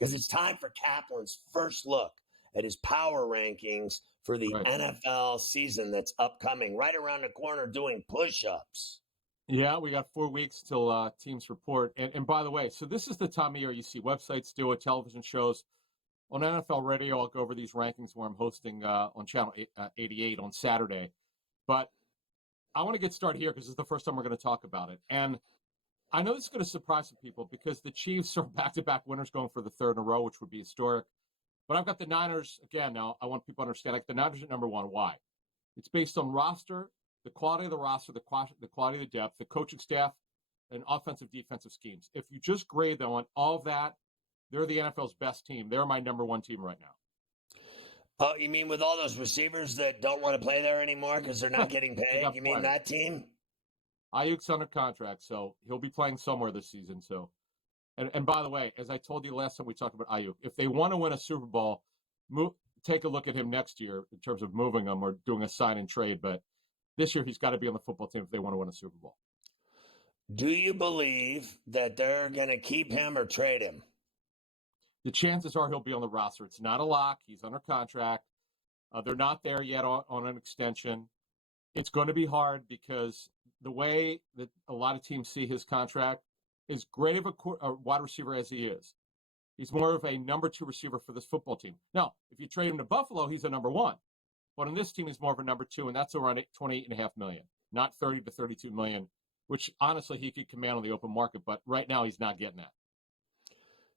because it's time for Caplan's first look at his power rankings for the NFL season that's upcoming, right around the corner, doing push-ups. Yeah, we got 4 weeks till teams report. And by the way, so this is the time of year you see websites do it, television shows. On NFL radio, I'll go over these rankings where I'm hosting on Channel 88 on Saturday. But I want to get started here because this is the first time we're going to talk about it. And I know this is going to surprise some people because the Chiefs are back-to-back winners going for the third in a row, which would be historic. But I've got the Niners, again, now I want people to understand, like the Niners at number one. Why? It's based on roster, the quality of the roster, the quality of the depth, the coaching staff, and offensive, defensive schemes. If you just grade them on all of that, they're the NFL's best team. They're my number one team right now. Oh, you mean with all those receivers that don't want to play there anymore because they're not getting paid? You mean that team? Ayuk's under contract, so he'll be playing somewhere this season. So, and by the way, as I told you last time we talked about Ayuk, if they want to win a Super Bowl, take a look at him next year in terms of moving him or doing a sign and trade. But this year, he's got to be on the football team if they want to win a Super Bowl. Do you believe that they're going to keep him or trade him? The chances are he'll be on the roster. It's not a lock. He's under contract. They're not there yet on an extension. It's going to be hard because the way that a lot of teams see his contract, as great of a wide receiver as he is, he's more of a number two receiver for this football team. Now, if you trade him to Buffalo, he's a number one. But on this team, he's more of a number two, and that's around $28.5 million, not $30 to $32 million, which honestly he could command on the open market. But right now, he's not getting that.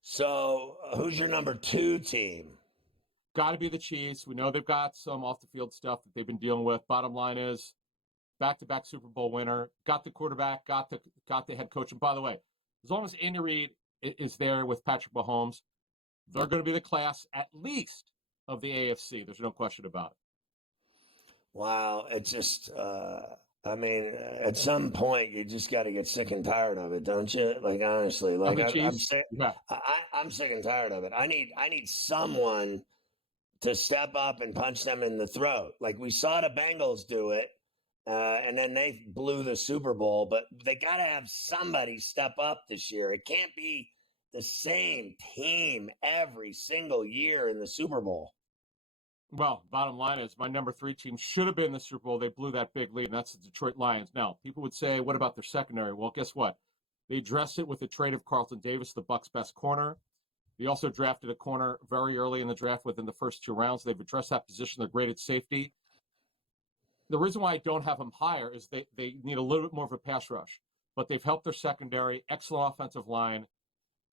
So who's your number two team? Got to be the Chiefs. We know they've got some off-the-field stuff that they've been dealing with. Bottom line is, back-to-back Super Bowl winner, got the quarterback, got the head coach. And by the way, as long as Andy Reid is there with Patrick Mahomes, they're going to be the class at least of the AFC. There's no question about it. Wow, it's just, at some point you just got to get sick and tired of it, don't you? Like honestly, like I'm sick. Yeah. I'm sick and tired of it. I need someone to step up and punch them in the throat. Like we saw the Bengals do it, and then they blew the Super Bowl. But they got to have somebody step up this year. It can't be the same team every single year in the Super Bowl. Well, bottom line is my number three team should have been in the Super Bowl. They blew that big lead, and that's the Detroit Lions. Now, people would say, what about their secondary? Well, guess what? They addressed it with the trade of Carlton Davis, the Bucs' best corner. They also drafted a corner very early in the draft within the first 2 rounds. They've addressed that position. They're great at safety. The reason why I don't have them higher is they need a little bit more of a pass rush, but they've helped their secondary, excellent offensive line.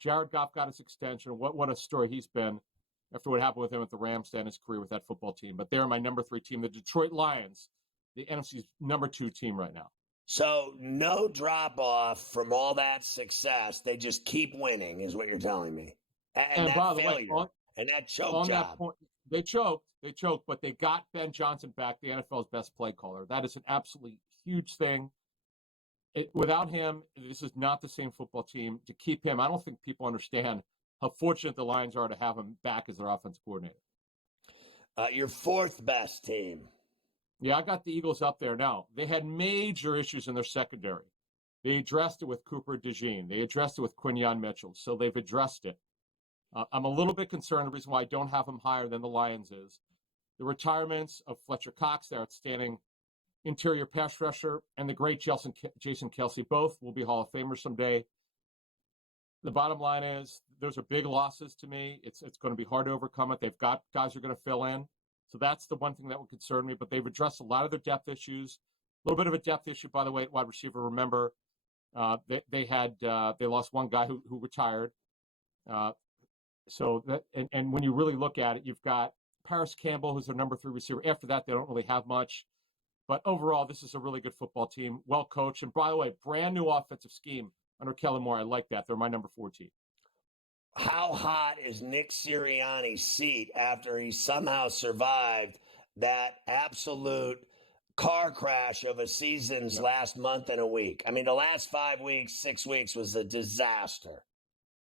Jared Goff got his extension. What a story he's been after what happened with him at the Rams to end his career with that football team. But they're my number three team, the Detroit Lions, the NFC's number two team right now. So no drop-off from all that success. They just keep winning is what you're telling me. And that by the failure, way, and that choke job. That point, they choked, but they got Ben Johnson back, the NFL's best play caller. That is an absolutely huge thing. Without him, this is not the same football team. To keep him, I don't think people understand how fortunate the Lions are to have him back as their offensive coordinator. Your fourth best team. Yeah, I got the Eagles up there now. They had major issues in their secondary. They addressed it with Cooper DeJean. They addressed it with Quinyon Mitchell. So they've addressed it. I'm a little bit concerned. The reason why I don't have them higher than the Lions is the retirements of Fletcher Cox, their outstanding interior pass rusher, and the great Jason Kelce. Both will be Hall of Famers someday. The bottom line is those are big losses to me. It's going to be hard to overcome it. They've got guys who are going to fill in. So that's the one thing that would concern me. But they've addressed a lot of their depth issues. A little bit of a depth issue, by the way, at wide receiver. Remember, they lost one guy who retired. So that and when you really look at it, you've got Paris Campbell, who's their number three receiver. After that, they don't really have much. But overall, this is a really good football team, well coached. And by the way, brand new offensive scheme under Kellen Moore. I like that. They're my number 4 team. How hot is Nick Sirianni's seat after he somehow survived that absolute car crash of a season's last month and a week? I mean, the last 5 weeks, 6 weeks was a disaster.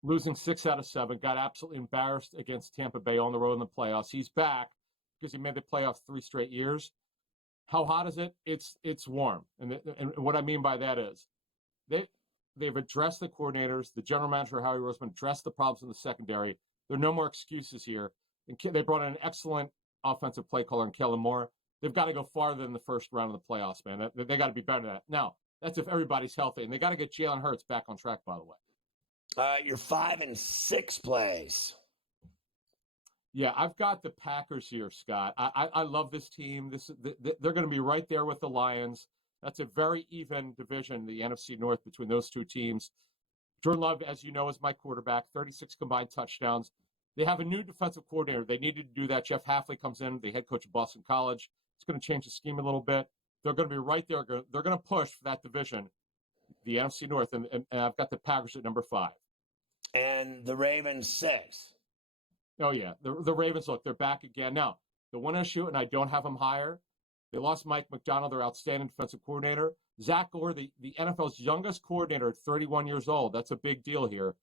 Losing 6 out of 7, got absolutely embarrassed against Tampa Bay on the road in the playoffs. He's back because he made the playoffs 3 straight years. How hot is it? It's warm. And what I mean by that is they've addressed the coordinators, the general manager, Howie Roseman, addressed the problems in the secondary. There are no more excuses here. And they brought in an excellent offensive play caller in Kellen Moore. They've got to go farther than the first round of the playoffs, man. They got to be better than that. Now, that's if everybody's healthy. And they got to get Jalen Hurts back on track, by the way. All right, your 5 and 6 plays. Yeah, I've got the Packers here, Scott. I love this team. They're going to be right there with the Lions. That's a very even division, the NFC North, between those two teams. Jordan Love, as you know, is my quarterback, 36 combined touchdowns. They have a new defensive coordinator. They needed to do that. Jeff Hafley comes in, the head coach of Boston College. It's going to change the scheme a little bit. They're going to be right there. They're going to push for that division, the NFC North, and I've got the Packers at number 5. And the Ravens 6. Oh, yeah. The Ravens, look, they're back again. Now, the one issue, and I don't have them higher, they lost Mike McDonald, their outstanding defensive coordinator. Zach Gore, the NFL's youngest coordinator at 31 years old. That's a big deal here.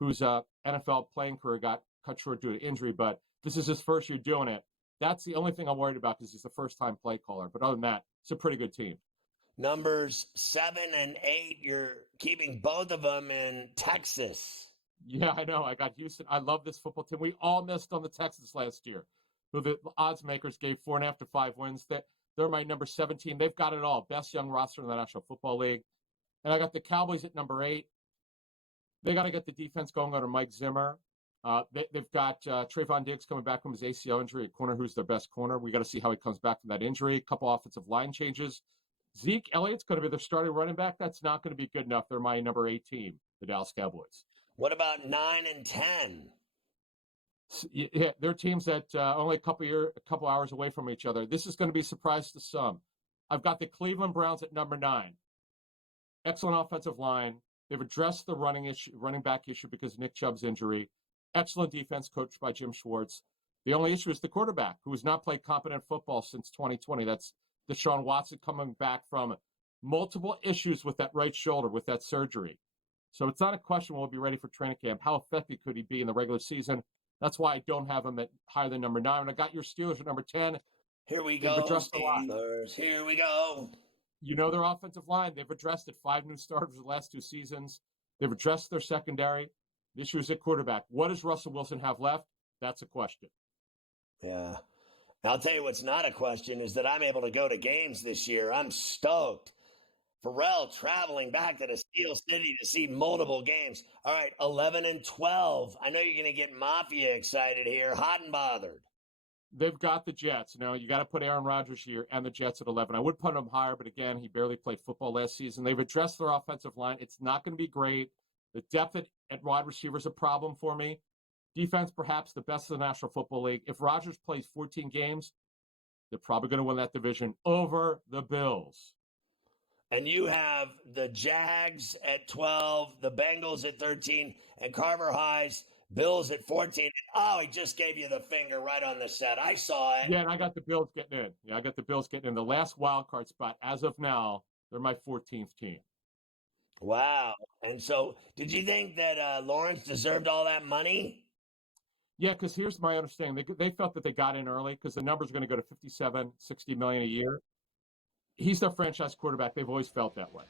Whose NFL playing career got cut short due to injury, but this is his first year doing it. That's the only thing I'm worried about because he's the first-time play caller. But other than that, it's a pretty good team. Numbers 7 and 8, you're keeping both of them in Texas. Yeah, I know. I got Houston. I love this football team. We all missed on the Texans last year, who the odds makers gave 4.5 to 5 wins. They're my number 17. They've got it all. Best young roster in the National Football League. And I got the Cowboys at number 8. They got to get the defense going under Mike Zimmer. They've got Trayvon Diggs coming back from his ACL injury at corner, who's their best corner. We got to see how he comes back from that injury. A couple offensive line changes. Zeke Elliott's going to be their starting running back. That's not going to be good enough. They're my number 8 team, the Dallas Cowboys. What about 9 and 10? Yeah, they're teams that only a couple hours away from each other. This is going to be a surprise to some. I've got the Cleveland Browns at number 9. Excellent offensive line. They've addressed the running back issue because of Nick Chubb's injury. Excellent defense coached by Jim Schwartz. The only issue is the quarterback, who has not played competent football since 2020. That's Deshaun Watson coming back from multiple issues with that right shoulder, with that surgery. So it's not a question will he be ready for training camp. How effective could he be in the regular season? That's why I don't have him at higher than number 9. And I got your Steelers at number 10. Here we go, Steelers. Here we go. You know their offensive line. They've addressed it. 5 new starters the last 2 seasons. They've addressed their secondary. The issue is at quarterback. What does Russell Wilson have left? That's a question. Yeah. I'll tell you what's not a question is that I'm able to go to games this year. I'm stoked. Pharrell traveling back to the Steel City to see multiple games. All right, 11 and 12. I know you're going to get Mafia excited here. Hot and bothered. They've got the Jets. You got to put Aaron Rodgers here and the Jets at 11. I would put him higher, but again, he barely played football last season. They've addressed their offensive line. It's not going to be great. The depth at wide receiver is a problem for me. Defense, perhaps the best in the National Football League. If Rodgers plays 14 games, they're probably going to win that division over the Bills. And you have the Jags at 12, the Bengals at 13, and Carver High's Bills at 14. Oh, he just gave you the finger right on the set. I saw it. Yeah, and I got the Bills getting in. Yeah, I got the Bills getting in. The last wild card spot, as of now, they're my 14th team. Wow. And so did you think that Lawrence deserved all that money? Yeah, because here's my understanding. They felt that they got in early because the numbers are going to go to $57, $60 million a year. He's their franchise quarterback. They've always felt that way.